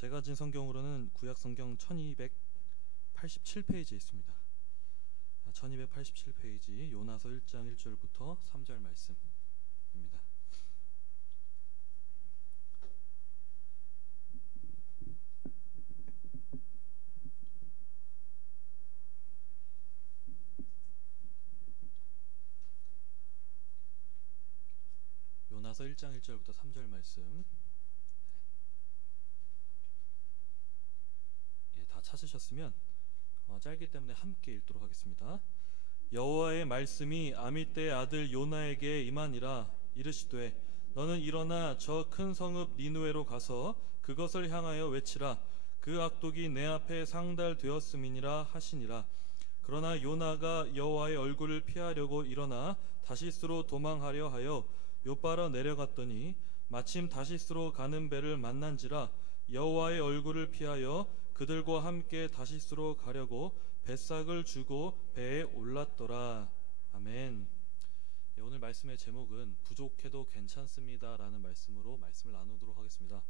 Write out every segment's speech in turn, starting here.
제가 가진 성경으로는 구약 성경 1287페이지에 있습니다. 1287페이지 요나서 1장 1절부터 3절 말씀입니다. 요나서 1장 1절부터 3절 말씀. 다 찾으셨으면 짧기 때문에 함께 읽도록 하겠습니다. 여호와의 말씀이 아미떼의 아들 요나에게 임하니라. 이르시되 너는 일어나 저 큰 성읍 니느웨로 가서 그것을 향하여 외치라. 그 악독이 내 앞에 상달되었음이니라 하시니라. 그러나 요나가 여호와의 얼굴을 피하려고 일어나 다시스로 도망하려 하여 욥바로 내려갔더니 마침 다시스로 가는 배를 만난지라. 여호와의 얼굴을 피하여 그들과 함께 다시스로 가려고 뱃삭을 주고 배에 올랐더라. 아멘. 오늘 말씀의 제목은 부족해도 괜찮습니다 라는 말씀으로 말씀을 나누도록 하겠습니다.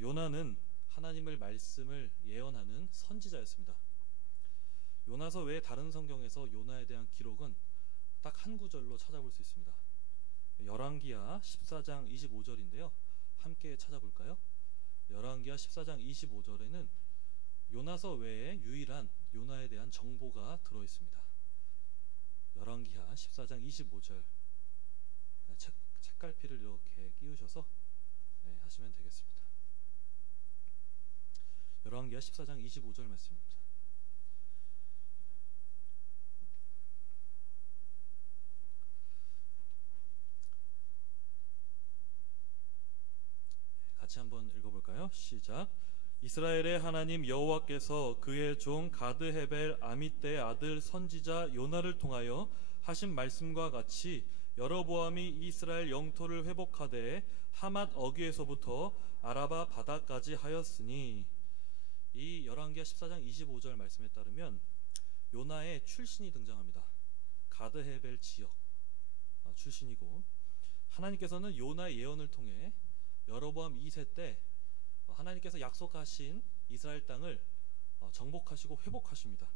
요나는 하나님의 말씀을 예언하는 선지자였습니다. 요나서 외에 다른 성경에서 요나에 대한 기록은 딱 한 구절로 찾아볼 수 있습니다. 열왕기하 14장 25절인데요. 함께 찾아볼까요? 열왕기하 14장 25절에는 요나서 외에 유일한 요나에 대한 정보가 들어있습니다. 열왕기하 14장 25절 책갈피를 이렇게 끼우셔서 하시면 되겠습니다. 열왕기하 14장 25절 말씀입니다. 같이 한번 읽어볼까요? 시작. 이스라엘의 하나님 여호와께서 그의 종 가드헤벨 아미떼의 아들 선지자 요나를 통하여 하신 말씀과 같이 여로보암이 이스라엘 영토를 회복하되 하맛 어귀에서부터 아라바 바다까지 하였으니. 이 열왕기하 14장 25절 말씀에 따르면 요나의 출신이 등장합니다. 가드헤벨 지역 출신이고, 하나님께서는 요나의 예언을 통해 여로보암 2세 때 하나님께서 약속하신 이스라엘 땅을 정복하시고 회복하십니다.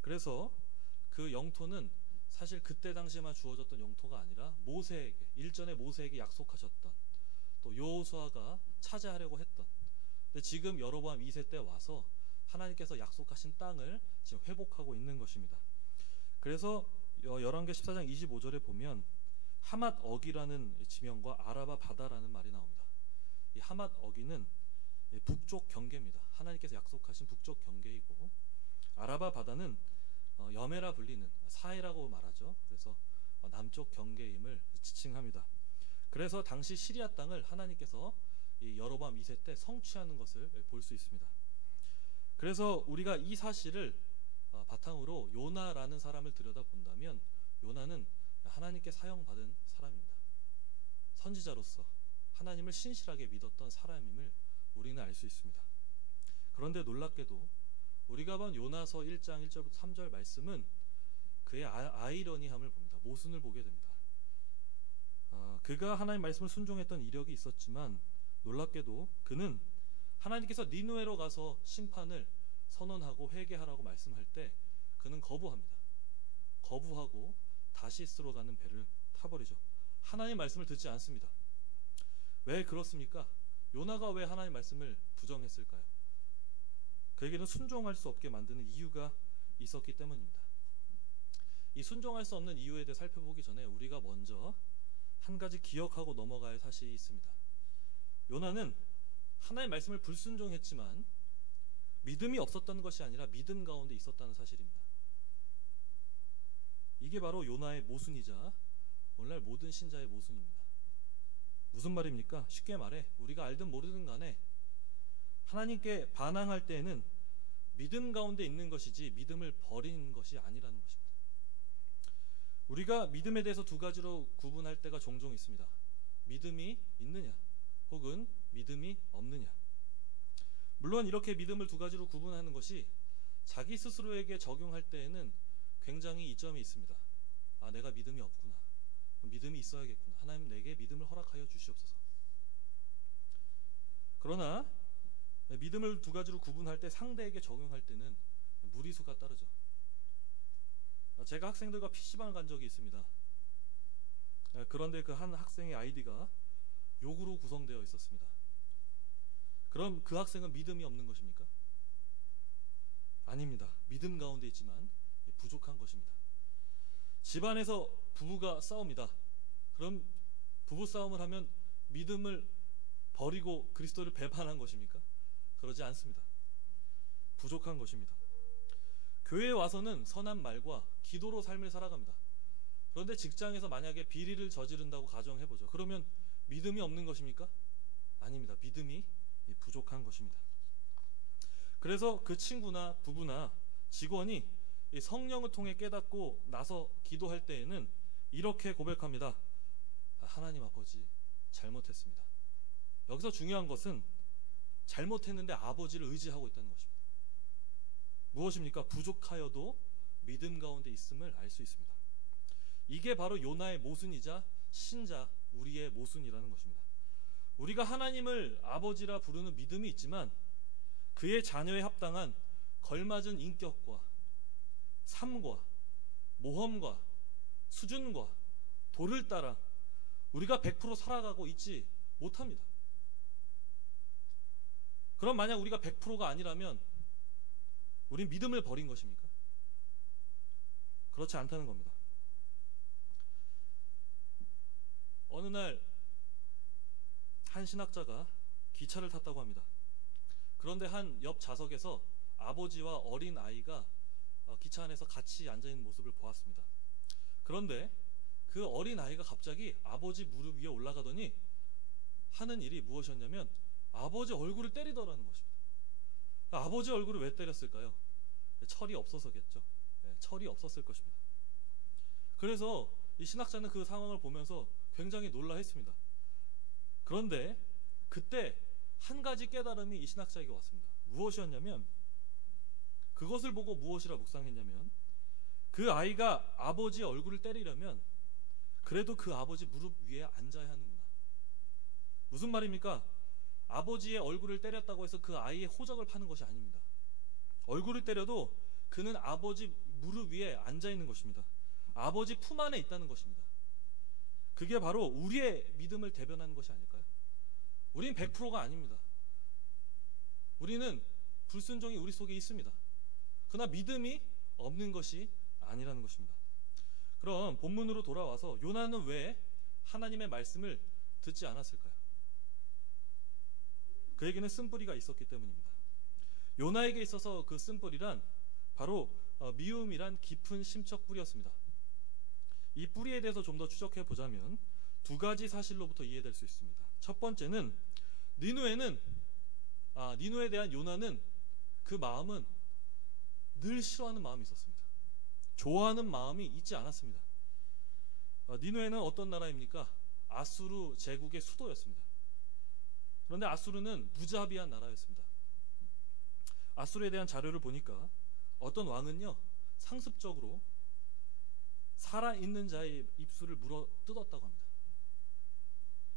그래서 그 영토는 사실 그때 당시에만 주어졌던 영토가 아니라 모세에게, 일전에 모세에게 약속하셨던, 또 여호수아가 차지하려고 했던, 근데 지금 여로보암 2세 때 와서 하나님께서 약속하신 땅을 지금 회복하고 있는 것입니다. 그래서 열왕기 14장 25절에 보면 하맛 어기라는 지명과 아라바 바다라는 말이 나옵니다. 이 하맛 어기는 북쪽 경계입니다. 하나님께서 약속하신 북쪽 경계이고, 아라바 바다는 여메라 불리는 사해라고 말하죠. 그래서 남쪽 경계임을 지칭합니다. 그래서 당시 시리아 땅을 하나님께서 이 여로보암 2세 때 성취하는 것을 볼 수 있습니다. 그래서 우리가 이 사실을 바탕으로 요나라는 사람을 들여다본다면 요나는 하나님께 사용받은 사람입니다. 선지자로서 하나님을 신실하게 믿었던 사람임을 우리는 알 수 있습니다. 그런데 놀랍게도 우리가 본 요나서 1장 1절부터 3절 말씀은 그의 아이러니함을 봅니다. 모순을 보게 됩니다. 그가 하나님 말씀을 순종했던 이력이 있었지만 놀랍게도 그는 하나님께서 니느웨로 가서 심판을 선언하고 회개하라고 말씀할 때 그는 거부합니다. 거부하고 다시스로 가는 배를 타버리죠. 하나님 말씀을 듣지 않습니다. 왜 그렇습니까? 요나가 왜 하나님 말씀을 부정했을까요? 그에게는 순종할 수 없게 만드는 이유가 있었기 때문입니다. 이 순종할 수 없는 이유에 대해 살펴보기 전에 우리가 먼저 한 가지 기억하고 넘어갈 사실이 있습니다. 요나는 하나님 말씀을 불순종했지만 믿음이 없었던 것이 아니라 믿음 가운데 있었다는 사실입니다. 이게 바로 요나의 모순이자 오늘날 모든 신자의 모순입니다. 무슨 말입니까? 쉽게 말해 우리가 알든 모르든 간에 하나님께 반항할 때에는 믿음 가운데 있는 것이지 믿음을 버리는 것이 아니라는 것입니다. 우리가 믿음에 대해서 두 가지로 구분할 때가 종종 있습니다. 믿음이 있느냐 혹은 믿음이 없느냐. 물론 이렇게 믿음을 두 가지로 구분하는 것이 자기 스스로에게 적용할 때에는 굉장히 이점이 있습니다. 아, 내가 믿음이 없구나. 믿음이 있어야겠구나. 하나님 내게 믿음을 허락하여 주시옵소서. 그러나 믿음을 두 가지로 구분할 때 상대에게 적용할 때는 무리수가 따르죠. 제가 학생들과 PC방을 간 적이 있습니다. 그런데 그 한 학생의 아이디가 욕으로 구성되어 있었습니다. 그럼 그 학생은 믿음이 없는 것입니까? 아닙니다. 믿음 가운데 있지만 부족한 것입니다. 집안에서 부부가 싸웁니다. 그럼 부부 싸움을 하면 믿음을 버리고 그리스도를 배반한 것입니까? 그러지 않습니다. 부족한 것입니다. 교회에 와서는 선한 말과 기도로 삶을 살아갑니다. 그런데 직장에서 만약에 비리를 저지른다고 가정해보죠. 그러면 믿음이 없는 것입니까? 아닙니다. 믿음이 부족한 것입니다. 그래서 그 친구나 부부나 직원이 성령을 통해 깨닫고 나서 기도할 때에는 이렇게 고백합니다. 하나님 아버지, 잘못했습니다. 여기서 중요한 것은 잘못했는데 아버지를 의지하고 있다는 것입니다. 무엇입니까? 부족하여도 믿음 가운데 있음을 알 수 있습니다. 이게 바로 요나의 모순이자 신자 우리의 모순이라는 것입니다. 우리가 하나님을 아버지라 부르는 믿음이 있지만 그의 자녀에 합당한 걸맞은 인격과 삶과 모험과 수준과 도를 따라 우리가 100% 살아가고 있지 못합니다. 그럼 만약 우리가 100%가 아니라면 우린 믿음을 버린 것입니까? 그렇지 않다는 겁니다. 어느 날 한 신학자가 기차를 탔다고 합니다. 그런데 한 옆 좌석에서 아버지와 어린 아이가 기차 안에서 같이 앉아있는 모습을 보았습니다. 그런데 그 어린 아이가 갑자기 아버지 무릎 위에 올라가더니 하는 일이 무엇이었냐면 아버지 얼굴을 때리더라는 것입니다. 아버지 얼굴을 왜 때렸을까요? 철이 없어서겠죠. 철이 없었을 것입니다. 그래서 이 신학자는 그 상황을 보면서 굉장히 놀라했습니다. 그런데 그때 한 가지 깨달음이 이 신학자에게 왔습니다. 무엇이었냐면 그것을 보고 무엇이라 묵상했냐면 그 아이가 아버지의 얼굴을 때리려면 그래도 그 아버지 무릎 위에 앉아야 하는구나. 무슨 말입니까? 아버지의 얼굴을 때렸다고 해서 그 아이의 호적을 파는 것이 아닙니다. 얼굴을 때려도 그는 아버지 무릎 위에 앉아있는 것입니다. 아버지 품 안에 있다는 것입니다. 그게 바로 우리의 믿음을 대변하는 것이 아닐까요? 우린 100%가 아닙니다. 우리는 불순종이 우리 속에 있습니다. 그러나 믿음이 없는 것이 아니라는 것입니다. 그럼 본문으로 돌아와서 요나는 왜 하나님의 말씀을 듣지 않았을까요? 그에게는 쓴뿌리가 있었기 때문입니다. 요나에게 있어서 그 쓴뿌리란 바로 미움이란 깊은 심적 뿌리였습니다. 이 뿌리에 대해서 좀 더 추적해 보자면 두 가지 사실로부터 이해될 수 있습니다. 첫 번째는 니누에 대한 요나는 그 마음은 늘 싫어하는 마음이 있었습니다. 좋아하는 마음이 있지 않았습니다. 니누에는 어떤 나라입니까? 아수르 제국의 수도였습니다. 그런데 아수르는 무자비한 나라였습니다. 아수르에 대한 자료를 보니까 어떤 왕은요 상습적으로 살아있는 자의 입술을 물어 뜯었다고 합니다.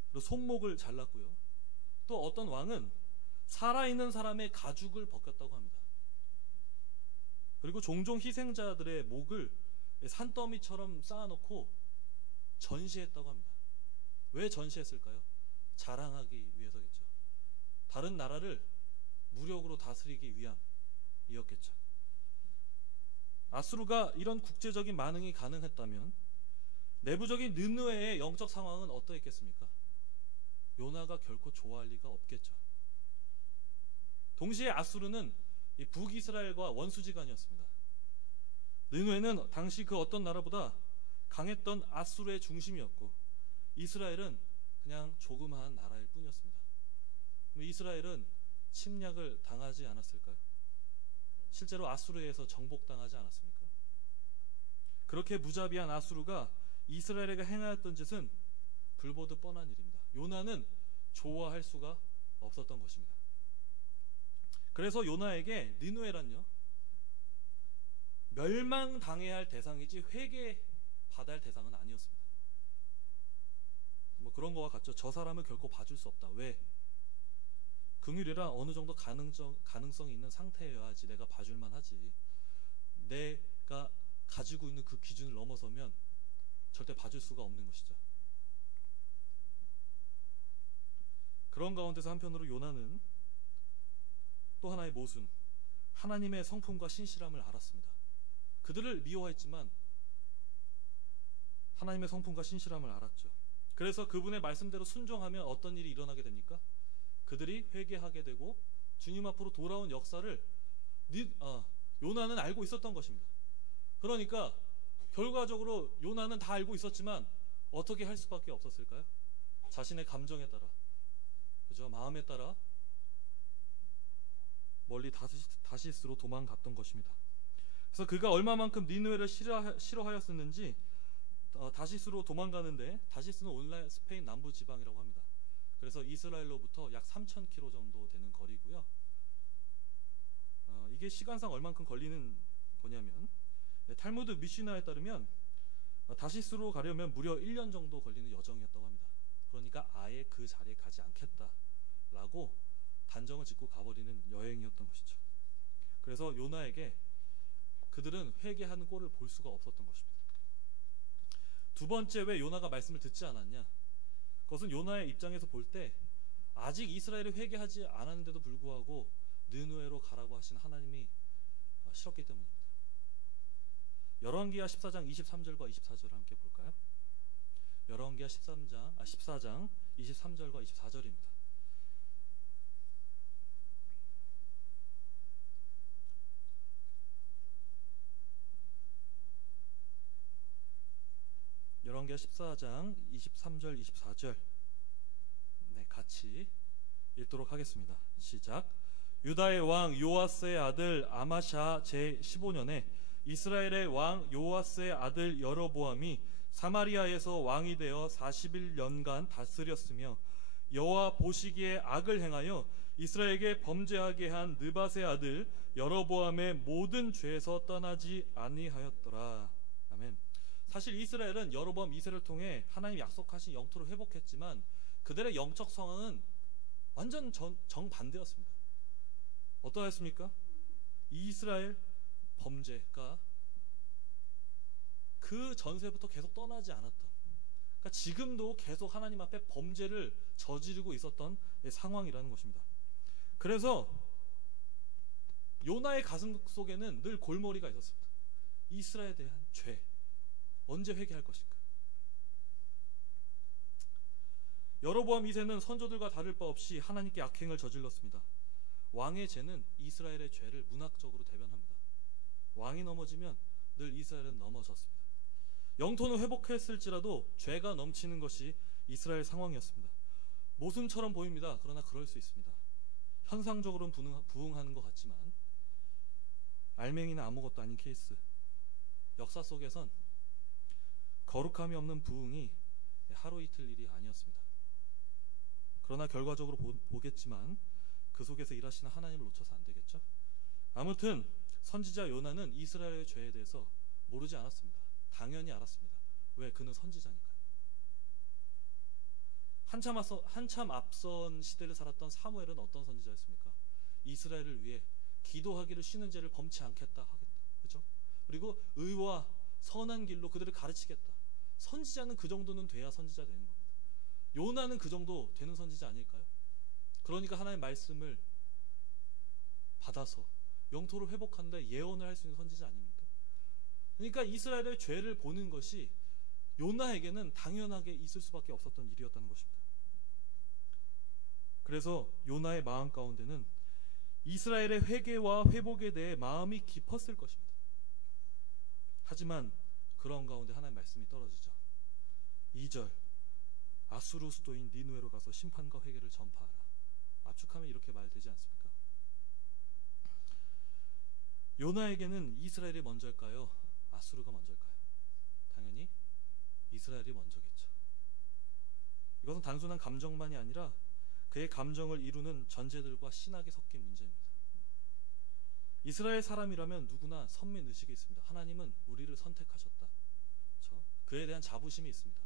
그리고 손목을 잘랐고요. 또 어떤 왕은 살아있는 사람의 가죽을 벗겼다고 합니다. 그리고 종종 희생자들의 목을 산더미처럼 쌓아놓고 전시했다고 합니다. 왜 전시했을까요? 자랑하기 위해서겠죠. 다른 나라를 무력으로 다스리기 위함이었겠죠. 아수르가 이런 국제적인 반응이 가능했다면 내부적인 느느웨의 영적 상황은 어떠했겠습니까? 요나가 결코 좋아할 리가 없겠죠. 동시에 아수르는 북이스라엘과 원수지간이었습니다. 느느웨는 당시 그 어떤 나라보다 강했던 아수르의 중심이었고 이스라엘은 그냥 조그마한 나라일 뿐이었습니다. 이스라엘은 침략을 당하지 않았을까요? 실제로 아수르에서 정복당하지 않았습니까? 그렇게 무자비한 아수르가 이스라엘에게 행하였던 짓은 불보듯 뻔한 일입니다. 요나는 좋아할 수가 없었던 것입니다. 그래서 요나에게 니누에란요 멸망당해야 할 대상이지 회개받아야 할 대상은 아니었습니다. 그런 거와 같죠. 저 사람을 결코 봐줄 수 없다. 왜? 긍휼이란 어느 정도 가능성이 있는 상태여야지 내가 봐줄만 하지. 내가 가지고 있는 그 기준을 넘어서면 절대 봐줄 수가 없는 것이죠. 그런 가운데서 한편으로 요나는 또 하나의 모순, 하나님의 성품과 신실함을 알았습니다. 그들을 미워했지만 하나님의 성품과 신실함을 알았죠. 그래서 그분의 말씀대로 순종하면 어떤 일이 일어나게 됩니까? 그들이 회개하게 되고 주님 앞으로 돌아온 역사를 요나는 알고 있었던 것입니다. 그러니까 결과적으로 요나는 다 알고 있었지만 어떻게 할 수밖에 없었을까요? 자신의 감정에 따라, 그죠? 마음에 따라 멀리 다시스로 도망갔던 것입니다. 그래서 그가 얼마만큼 니느웨를 싫어하였었는지 다시스로 도망가는데, 다시스는 오늘날 스페인 남부 지방이라고 합니다. 그래서 이스라엘로부터 약 3,000km 정도 되는 거리고요. 이게 시간상 얼만큼 걸리는 거냐면, 탈무드 미시나에 따르면 다시스로 가려면 무려 1년 정도 걸리는 여정이었다고 합니다. 그러니까 아예 그 자리에 가지 않겠다라고 단정을 짓고 가버리는 여행이었던 것이죠. 그래서 요나에게 그들은 회개하는 꼴을 볼 수가 없었던 것입니다. 두 번째, 왜 요나가 말씀을 듣지 않았냐? 그것은 요나의 입장에서 볼 때 아직 이스라엘이 회개하지 않았는데도 불구하고 느느웨로 가라고 하신 하나님이 싫었기 때문입니다. 열왕기하 14장 23절과 24절을 함께 볼까요? 열왕기하 14장 23절과 24절입니다. 열왕기하 14장 23절 24절 같이 읽도록 하겠습니다. 시작. 유다의 왕 요아스의 아들 아마샤 제15년에 이스라엘의 왕 요아스의 아들 여로보암이 사마리아에서 왕이 되어 41년간 다스렸으며 여호와 보시기에 악을 행하여 이스라엘에게 범죄하게 한 느밧의 아들 여로보암의 모든 죄에서 떠나지 아니하였더라. 아멘. 사실 이스라엘은 여로보암 2세를 통해 하나님 약속하신 영토를 회복했지만 그들의 영적 상황은 완전 정반대였습니다. 어떠했습니까? 이스라엘 범죄가 그 전세부터 계속 떠나지 않았던, 그러니까 지금도 계속 하나님 앞에 범죄를 저지르고 있었던 상황이라는 것입니다. 그래서 요나의 가슴 속에는 늘 골머리가 있었습니다. 이스라엘에 대한 죄, 언제 회개할 것인가? 여로보암 2세는 선조들과 다를 바 없이 하나님께 악행을 저질렀습니다. 왕의 죄는 이스라엘의 죄를 문학적으로 대변합니다. 왕이 넘어지면 늘 이스라엘은 넘어졌습니다. 영토는 회복했을지라도 죄가 넘치는 것이 이스라엘 상황이었습니다. 모순처럼 보입니다. 그러나 그럴 수 있습니다. 현상적으로는 부응하는 것 같지만 알맹이는 아무것도 아닌 케이스. 역사 속에선 거룩함이 없는 부응이 하루 이틀 일이 아니었습니다. 그러나 결과적으로 보겠지만 그 속에서 일하시는 하나님을 놓쳐서 안 되겠죠. 아무튼 선지자 요나는 이스라엘의 죄에 대해서 모르지 않았습니다. 당연히 알았습니다. 왜? 그는 선지자니까요. 한참 앞선 시대를 살았던 사무엘은 어떤 선지자였습니까? 이스라엘을 위해 기도하기를 쉬는 죄를 범치 않겠다 하겠다. 그죠? 그리고 의와 선한 길로 그들을 가르치겠다. 선지자는 그 정도는 돼야 선지자 되는 겁니다. 요나는 그 정도 되는 선지자 아닐까요? 그러니까 하나님의 말씀을 받아서 영토를 회복한다 예언을 할 수 있는 선지자 아닙니까? 그러니까 이스라엘의 죄를 보는 것이 요나에게는 당연하게 있을 수밖에 없었던 일이었다는 것입니다. 그래서 요나의 마음 가운데는 이스라엘의 회개와 회복에 대해 마음이 깊었을 것입니다. 하지만 그런 가운데 하나님의 말씀이 떨어지죠. 2절, 아수르 수도인 니느웨로 가서 심판과 회개를 전파하라. 압축하면 이렇게 말되지 않습니까? 요나에게는 이스라엘이 먼저일까요? 아수르가 먼저일까요? 당연히 이스라엘이 먼저겠죠. 이것은 단순한 감정만이 아니라 그의 감정을 이루는 전제들과 신학이 섞인 문제입니다. 이스라엘 사람이라면 누구나 선민의식이 있습니다. 하나님은 우리를 선택하셨다. 그렇죠? 그에 대한 자부심이 있습니다.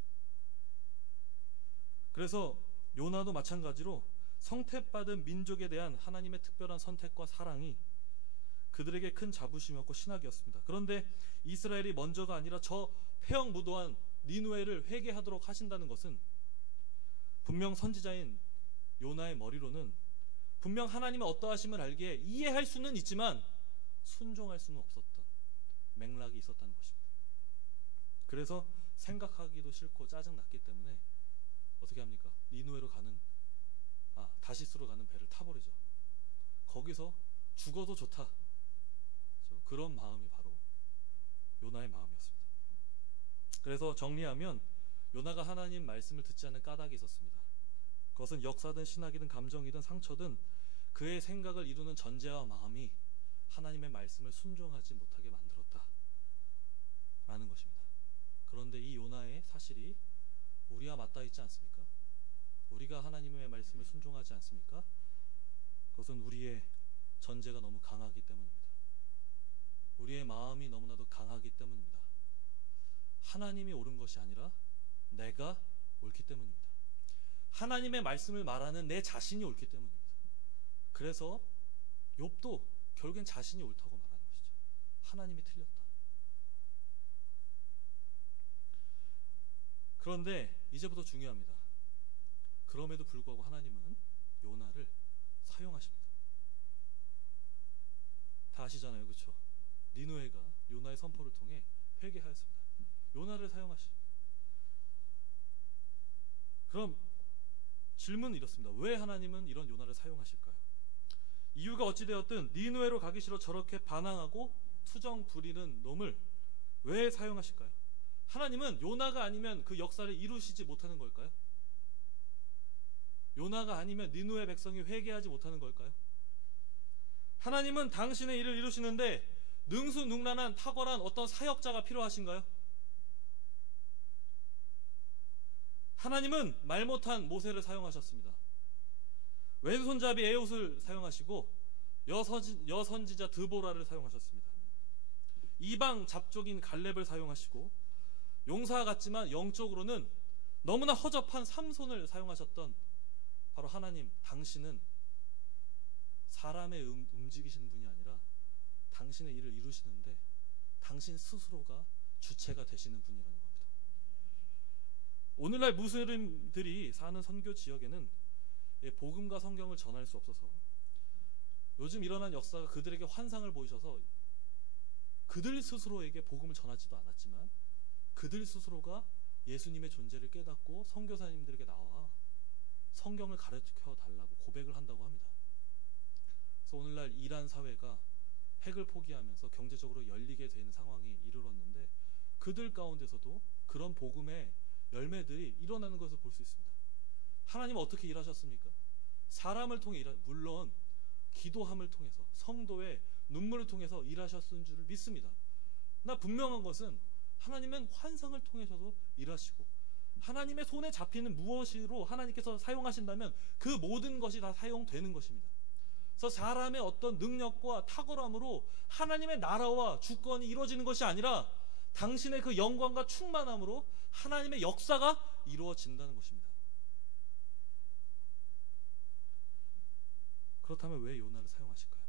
그래서 요나도 마찬가지로 성택받은 민족에 대한 하나님의 특별한 선택과 사랑이 그들에게 큰 자부심이었고 신학이었습니다. 그런데 이스라엘이 먼저가 아니라 저 폐역무도한 니느웨를 회개하도록 하신다는 것은 분명 선지자인 요나의 머리로는 분명 하나님의 어떠하심을 알기에 이해할 수는 있지만 순종할 수는 없었던 맥락이 있었다는 것입니다. 그래서 생각하기도 싫고 짜증났기 때문에 어떻게 합니까? 니느웨로 가는 다시스로 가는 배를 타버리죠. 거기서 죽어도 좋다. 그런 마음이 바로 요나의 마음이었습니다. 그래서 정리하면 요나가 하나님 말씀을 듣지 않는 까닭이 있었습니다. 그것은 역사든 신학이든 감정이든 상처든 그의 생각을 이루는 전제와 마음이 하나님의 말씀을 순종하지 못하게 만들었다 라는 것입니다. 그런데 이 요나의 사실이 우리와 맞닿아 있지 않습니까? 우리가 하나님의 말씀을 순종하지 않습니까? 그것은 우리의 전제가 너무 강하기 때문입니다. 우리의 마음이 너무나도 강하기 때문입니다. 하나님이 옳은 것이 아니라 내가 옳기 때문입니다. 하나님의 말씀을 말하는 내 자신이 옳기 때문입니다. 그래서 욥도 결국엔 자신이 옳다고 말하는 것이죠. 하나님이 틀렸다. 그런데 이제부터 중요합니다. 그럼에도 불구하고 하나님은 요나를 사용하십니다. 다 아시잖아요, 그렇죠? 니느웨가 요나의 선포를 통해 회개하였습니다. 요나를 사용하십니다. 그럼 질문은 이렇습니다. 왜 하나님은 이런 요나를 사용하실까요? 이유가 어찌되었든 니느웨로 가기 싫어 저렇게 반항하고 투정 부리는 놈을 왜 사용하실까요? 하나님은 요나가 아니면 그 역사를 이루시지 못하는 걸까요? 요나가 아니면 니느웨 백성이 회개하지 못하는 걸까요? 하나님은 당신의 일을 이루시는데 능수능란한 탁월한 어떤 사역자가 필요하신가요? 하나님은 말 못한 모세를 사용하셨습니다. 왼손잡이 에웃을 사용하시고 여선지자 드보라를 사용하셨습니다. 이방 잡족인 갈렙을 사용하시고 용사 같지만 영적으로는 너무나 허접한 삼손을 사용하셨던 바로 하나님, 당신은 사람의 움직이시는 분이 아니라 당신의 일을 이루시는데 당신 스스로가 주체가 되시는 분이라는 겁니다. 오늘날 무슬림들이 사는 선교 지역에는 복음과 성경을 전할 수 없어서 요즘 일어난 역사가 그들에게 환상을 보이셔서 그들 스스로에게 복음을 전하지도 않았지만 그들 스스로가 예수님의 존재를 깨닫고 선교사님들에게 나와 성경을 가르쳐 달라고 고백을 한다고 합니다. 그래서 오늘날 이란 사회가 핵을 포기하면서 경제적으로 열리게 되는 상황이 이르렀는데 그들 가운데서도 그런 복음의 열매들이 일어나는 것을 볼 수 있습니다. 하나님은 어떻게 일하셨습니까? 사람을 통해 물론 기도함을 통해서 성도의 눈물을 통해서 일하셨은 줄을 믿습니다. 나 분명한 것은 하나님은 환상을 통해서도 일하시고 하나님의 손에 잡히는 무엇으로 하나님께서 사용하신다면 그 모든 것이 다 사용되는 것입니다. 그래서 사람의 어떤 능력과 탁월함으로 하나님의 나라와 주권이 이루어지는 것이 아니라 당신의 그 영광과 충만함으로 하나님의 역사가 이루어진다는 것입니다. 그렇다면 왜 요나를 사용하실까요?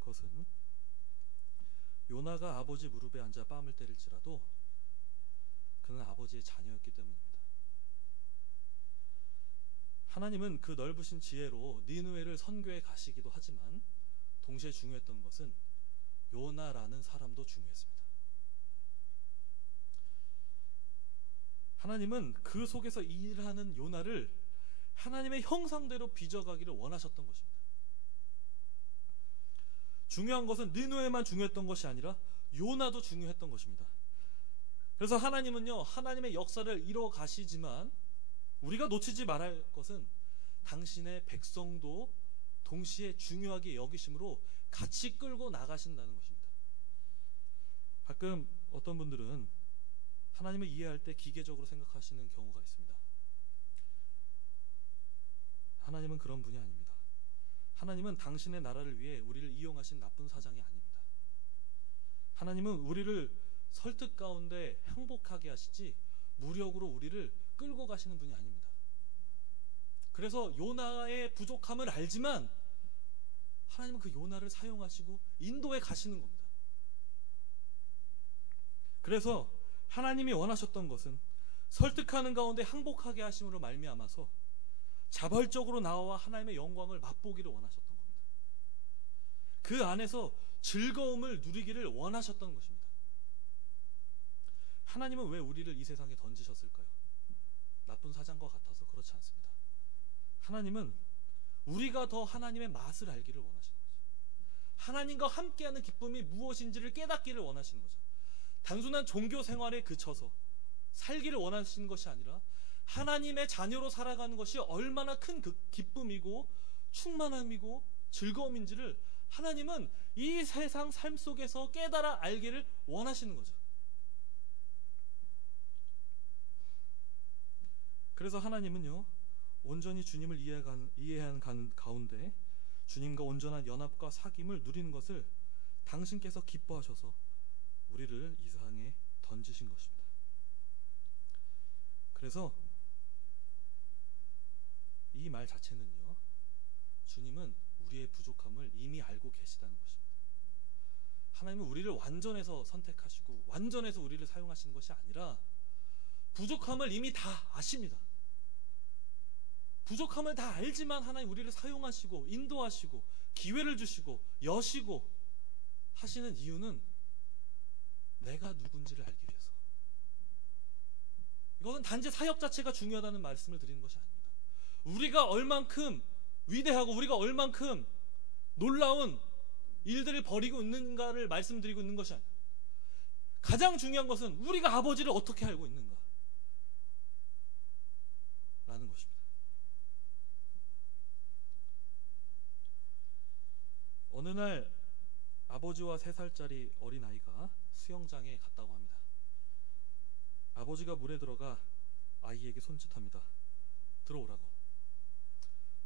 그것은 요나가 아버지 무릎에 앉아 뺨을 때릴지라도 그는 아버지의 자녀였기 때문입니다. 하나님은 그 넓으신 지혜로 니느웨를 선교해 가시기도 하지만 동시에 중요했던 것은 요나라는 사람도 중요했습니다. 하나님은 그 속에서 일하는 요나를 하나님의 형상대로 빚어가기를 원하셨던 것입니다. 중요한 것은 니느웨만 중요했던 것이 아니라 요나도 중요했던 것입니다. 그래서 하나님은요, 하나님의 역사를 이루어 가시지만 우리가 놓치지 말아야 할 것은 당신의 백성도 동시에 중요하게 여기심으로 같이 끌고 나가신다는 것입니다. 가끔 어떤 분들은 하나님을 이해할 때 기계적으로 생각하시는 경우가 있습니다. 하나님은 그런 분이 아닙니다. 하나님은 당신의 나라를 위해 우리를 이용하신 나쁜 사장이 아닙니다. 하나님은 우리를 설득 가운데 행복하게 하시지 무력으로 우리를 끌고 가시는 분이 아닙니다. 그래서 요나의 부족함을 알지만 하나님은 그 요나를 사용하시고 인도에 가시는 겁니다. 그래서 하나님이 원하셨던 것은 설득하는 가운데 항복하게 하심으로 말미암아서 자발적으로 나와 하나님의 영광을 맛보기를 원하셨던 겁니다. 그 안에서 즐거움을 누리기를 원하셨던 것입니다. 하나님은 왜 우리를 이 세상에 던지셨을까요? 나쁜 사장과 같아서 그렇지 않습니다. 하나님은 우리가 더 하나님의 맛을 알기를 원하시는 거죠. 하나님과 함께하는 기쁨이 무엇인지를 깨닫기를 원하시는 거죠. 단순한 종교 생활에 그쳐서 살기를 원하시는 것이 아니라 하나님의 자녀로 살아가는 것이 얼마나 큰 그 기쁨이고 충만함이고 즐거움인지를 하나님은 이 세상 삶 속에서 깨달아 알기를 원하시는 거죠. 그래서 하나님은요, 온전히 주님을 이해한 가운데 주님과 온전한 연합과 사귐을 누리는 것을 당신께서 기뻐하셔서 우리를 이 세상에 던지신 것입니다. 그래서 이 말 자체는요, 주님은 우리의 부족함을 이미 알고 계시다는 것입니다. 하나님은 우리를 완전해서 선택하시고 완전해서 우리를 사용하시는 것이 아니라 부족함을 이미 다 아십니다. 부족함을 다 알지만 하나님 우리를 사용하시고 인도하시고 기회를 주시고 여시고 하시는 이유는 내가 누군지를 알기 위해서. 이것은 단지 사역 자체가 중요하다는 말씀을 드리는 것이 아닙니다. 우리가 얼만큼 위대하고 우리가 얼만큼 놀라운 일들을 벌이고 있는가를 말씀드리고 있는 것이 아닙니다. 가장 중요한 것은 우리가 아버지를 어떻게 알고 있는가 라는 것입니다. 어느 날 아버지와 3살짜리 어린아이가 수영장에 갔다고 합니다. 아버지가 물에 들어가 아이에게 손짓합니다. 들어오라고.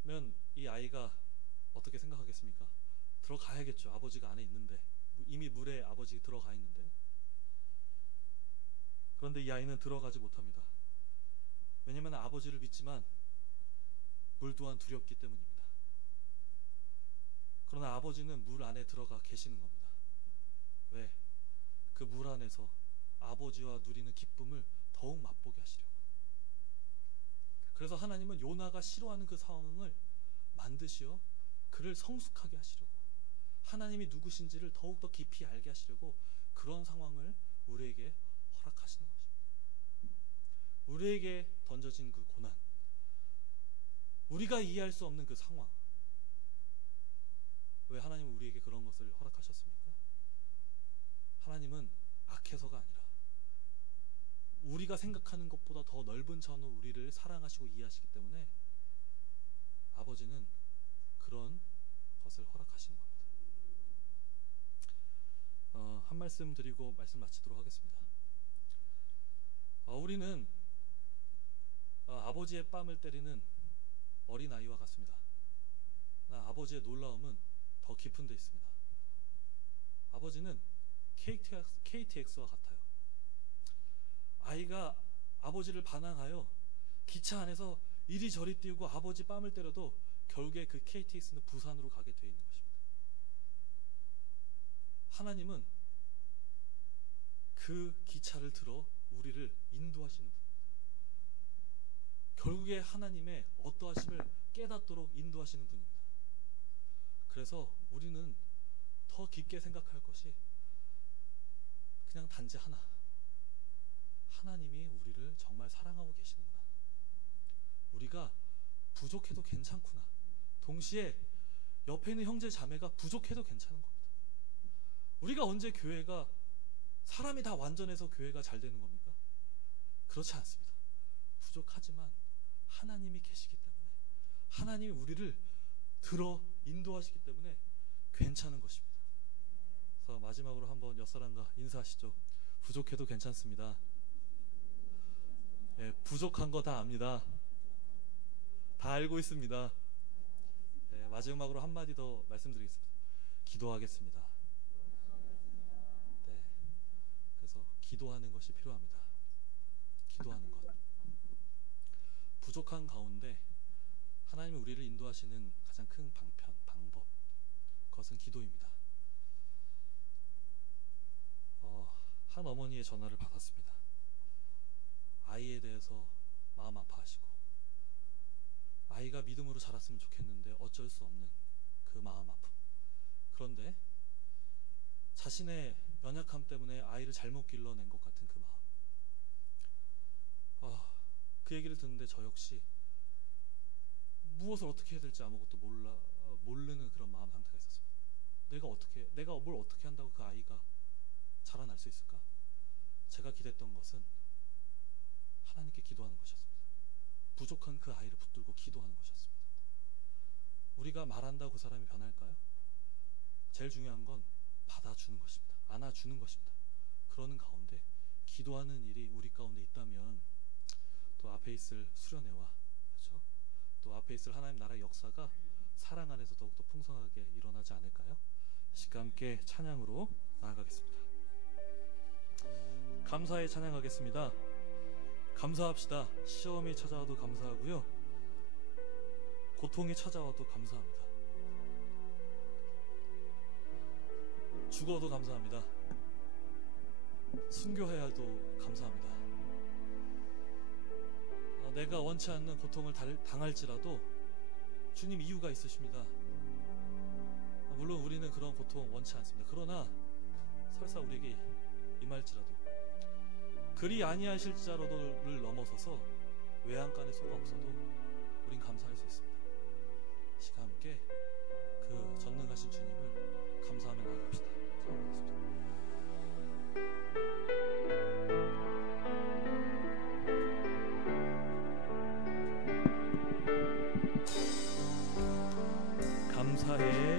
그러면 이 아이가 어떻게 생각하겠습니까? 들어가야겠죠. 아버지가 안에 있는데, 이미 물에 아버지 들어가 있는데. 그런데 이 아이는 들어가지 못합니다. 왜냐하면 아버지를 믿지만 물 또한 두렵기 때문입니다. 그러나 아버지는 물 안에 들어가 계시는 겁니다. 왜? 그 물 안에서 아버지와 누리는 기쁨을 더욱 맛보게 하시려고. 그래서 하나님은 요나가 싫어하는 그 상황을 만드시어 그를 성숙하게 하시려고, 하나님이 누구신지를 더욱더 깊이 알게 하시려고 그런 상황을 우리에게 허락하시는 것입니다. 우리에게 던져진 그 고난, 우리가 이해할 수 없는 그 상황, 왜 하나님은 우리에게 그런 것을 허락하셨습니까? 하나님은 악해서가 아니라 우리가 생각하는 것보다 더 넓은 차원으로 우리를 사랑하시고 이해하시기 때문에 아버지는 그런 것을 허락하시는 겁니다. 한 말씀 드리고 말씀 마치도록 하겠습니다. 우리는 아버지의 뺨을 때리는 어린아이와 같습니다. 아버지의 놀라움은 더 깊은 데 있습니다. 아버지는 KTX와 같아요. 아이가 아버지를 반항하여 기차 안에서 이리저리 뛰고 아버지 뺨을 때려도 결국에 그 KTX는 부산으로 가게 되어 있는 것입니다. 하나님은 그 기차를 들어 우리를 인도하시는 분입니다. 결국에 하나님의 어떠하심을 깨닫도록 인도하시는 분입니다. 그래서 우리는 더 깊게 생각할 것이 그냥 단지 하나, 하나님이 우리를 정말 사랑하고 계시는구나, 우리가 부족해도 괜찮구나, 동시에 옆에 있는 형제 자매가 부족해도 괜찮은 겁니다. 우리가 언제 교회가 사람이 다 완전해서 교회가 잘 되는 겁니까? 그렇지 않습니다. 부족하지만 하나님이 계시기 때문에, 하나님이 우리를 들어 인도하시기 때문에 괜찮은 것입니다. 그래서 마지막으로 한번 옆사람과 인사하시죠. 부족해도 괜찮습니다. 네, 부족한 거 다 압니다. 다 알고 있습니다. 네, 마지막으로 한마디 더 말씀드리겠습니다. 기도하겠습니다. 네, 그래서 기도하는 것이 필요합니다. 기도하는 것. 부족한 가운데 하나님이 우리를 인도하시는 가장 큰 방법, 그것은 기도입니다. 한 어머니의 전화를 받았습니다. 아이에 대해서 마음 아파하시고 아이가 믿음으로 자랐으면 좋겠는데 어쩔 수 없는 그 마음 아픔. 그런데 자신의 연약함 때문에 아이를 잘못 길러낸 것 같은 그 마음. 그 얘기를 듣는데 저 역시 무엇을 어떻게 해야 될지 아무것도 모르는 그런 마음 상태가 있었습니다. 내가 뭘 어떻게 한다고 그 아이가 자라날 수 있을까? 제가 기댔던 것은 하나님께 기도하는 것이었습니다. 부족한 그 아이를 붙들고 기도하는 것이었습니다. 우리가 말한다고 그 사람이 변할까요? 제일 중요한 건 받아주는 것입니다. 안아주는 것입니다. 그러는 가운데 기도하는 일이 우리 가운데 있다면 또 앞에 있을 수련회와 그렇죠? 또 앞에 있을 하나님 나라의 역사가 사랑 안에서 더욱더 풍성하게 일어나지 않을까요? 시간 함께 찬양으로 나아가겠습니다. 감사에 찬양하겠습니다. 감사합시다. 시험이 찾아와도 감사하고요, 고통이 찾아와도 감사합니다. 죽어도 감사합니다. 순교해야 해도 감사합니다. 내가 원치 않는 고통을 당할지라도 주님 이유가 있으십니다. 물론 우리는 그런 고통 원치 않습니다. 그러나 설사 우리에게 임할지라도 그리 아니하실지라도를 넘어서서 외양간에 소가 없어도 우린 감사할 수 있습니다. 시간 함께 그 전능하신 주님을 감사하며 나아갑시다. 감사해